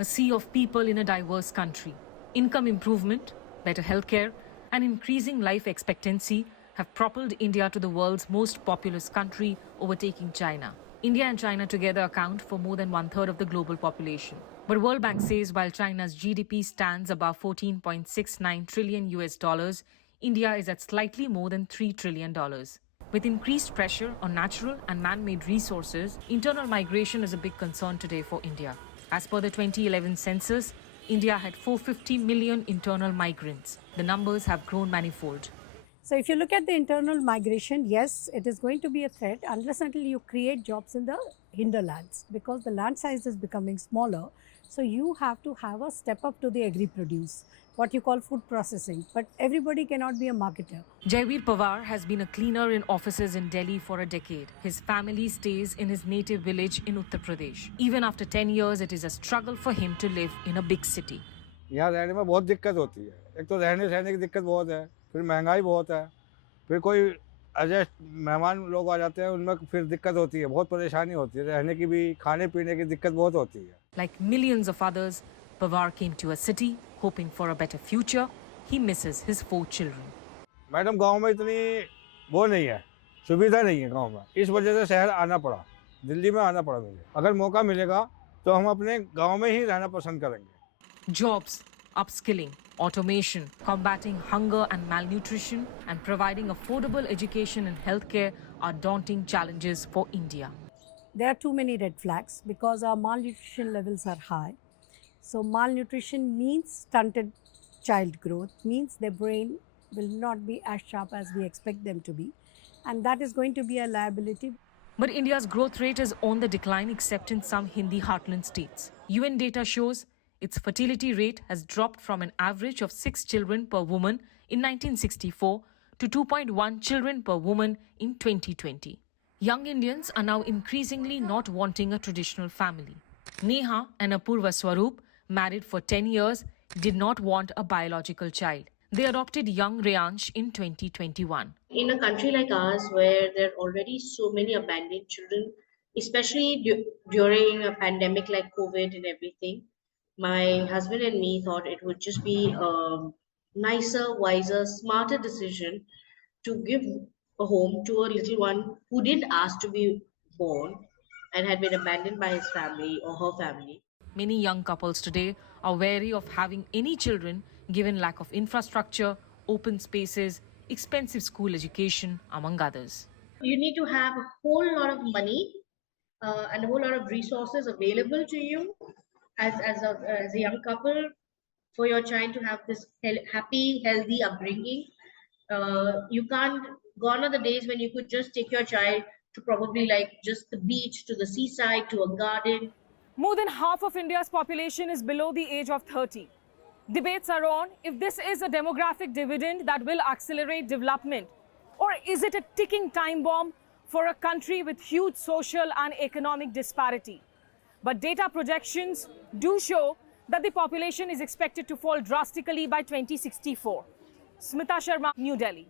a sea of people in a diverse country. Income improvement, better healthcare, and increasing life expectancy have propelled India to the world's most populous country, overtaking China. India and China together account for more than one-third of the global population. But World Bank says while China's GDP stands above 14.69 trillion US dollars, India is at slightly more than $3 trillion. With increased pressure on natural and man-made resources, internal migration is a big concern today for India. As per the 2011 census, India had 450 million internal migrants. The numbers have grown manifold. So if you look at the internal migration, yes, it is going to be a threat unless until you create jobs in the hinterlands, because the land size is becoming smaller. So you have to have a step up to the agri-produce, what you call food processing. But everybody cannot be a marketer. Jaiveer Pawar has been a cleaner in offices in Delhi for a decade. His family stays in his native village in Uttar Pradesh. Even after 10 years, it is a struggle for him to live in a big city. यहाँ रहने में बहुत दिक्कत होती है। एक तो रहने सहने की दिक्कत बहुत है, फिर महंगाई बहुत है, फिर कोई एडजस्ट मेहमान लोग आ जाते हैं, उनमें फिर दिक्कत होती है, बहुत परेशानी होती है, रहने की भी, खाने पीने की दिक्कत बहुत होती है। Like millions of others, Pawar came to a city hoping for a better future. He misses his 4 children. Madam गांव में इतनी वो नहीं है, सुविधा नहीं है गांव में, इस वजह से शहर आना पड़ा, दिल्ली में आना पड़ा मुझे। अगर मौका मिलेगा तो हम अपने गांव में ही रहना पसंद करेंगे। Jobs, upskilling, automation, combating hunger and malnutrition, and providing affordable education and healthcare are daunting challenges for India. There are too many red flags because our malnutrition levels are high. So malnutrition means stunted child growth, means their brain will not be as sharp as we expect them to be. And that is going to be a liability. But India's growth rate is on the decline except in some Hindi heartland states. UN data shows its fertility rate has dropped from an average of 6 children per woman in 1964 to 2.1 children per woman in 2020. Young Indians are now increasingly not wanting a traditional family. Neha and Apurva Swaroop, married for 10 years, did not want a biological child. They adopted young Reyansh in 2021. In a country like ours, where there are already so many abandoned children, especially during a pandemic like COVID and everything, my husband and me thought it would just be a nicer, wiser, smarter decision to give a home to a little one who didn't ask to be born and had been abandoned by his family or her family. Many young couples today are wary of having any children given lack of infrastructure, open spaces, expensive school education, among others. You need to have a whole lot of money and a whole lot of resources available to you as a young couple for your child to have this happy, healthy upbringing. You can't, gone are the days when you could just take your child to probably like just the beach, to the seaside, to a garden. More than half of India's population is below the age of 30. Debates are on if this is a demographic dividend that will accelerate development, or is it a ticking time bomb for a country with huge social and economic disparity. But data projections do show that the population is expected to fall drastically by 2064. Smita Sharma, New Delhi.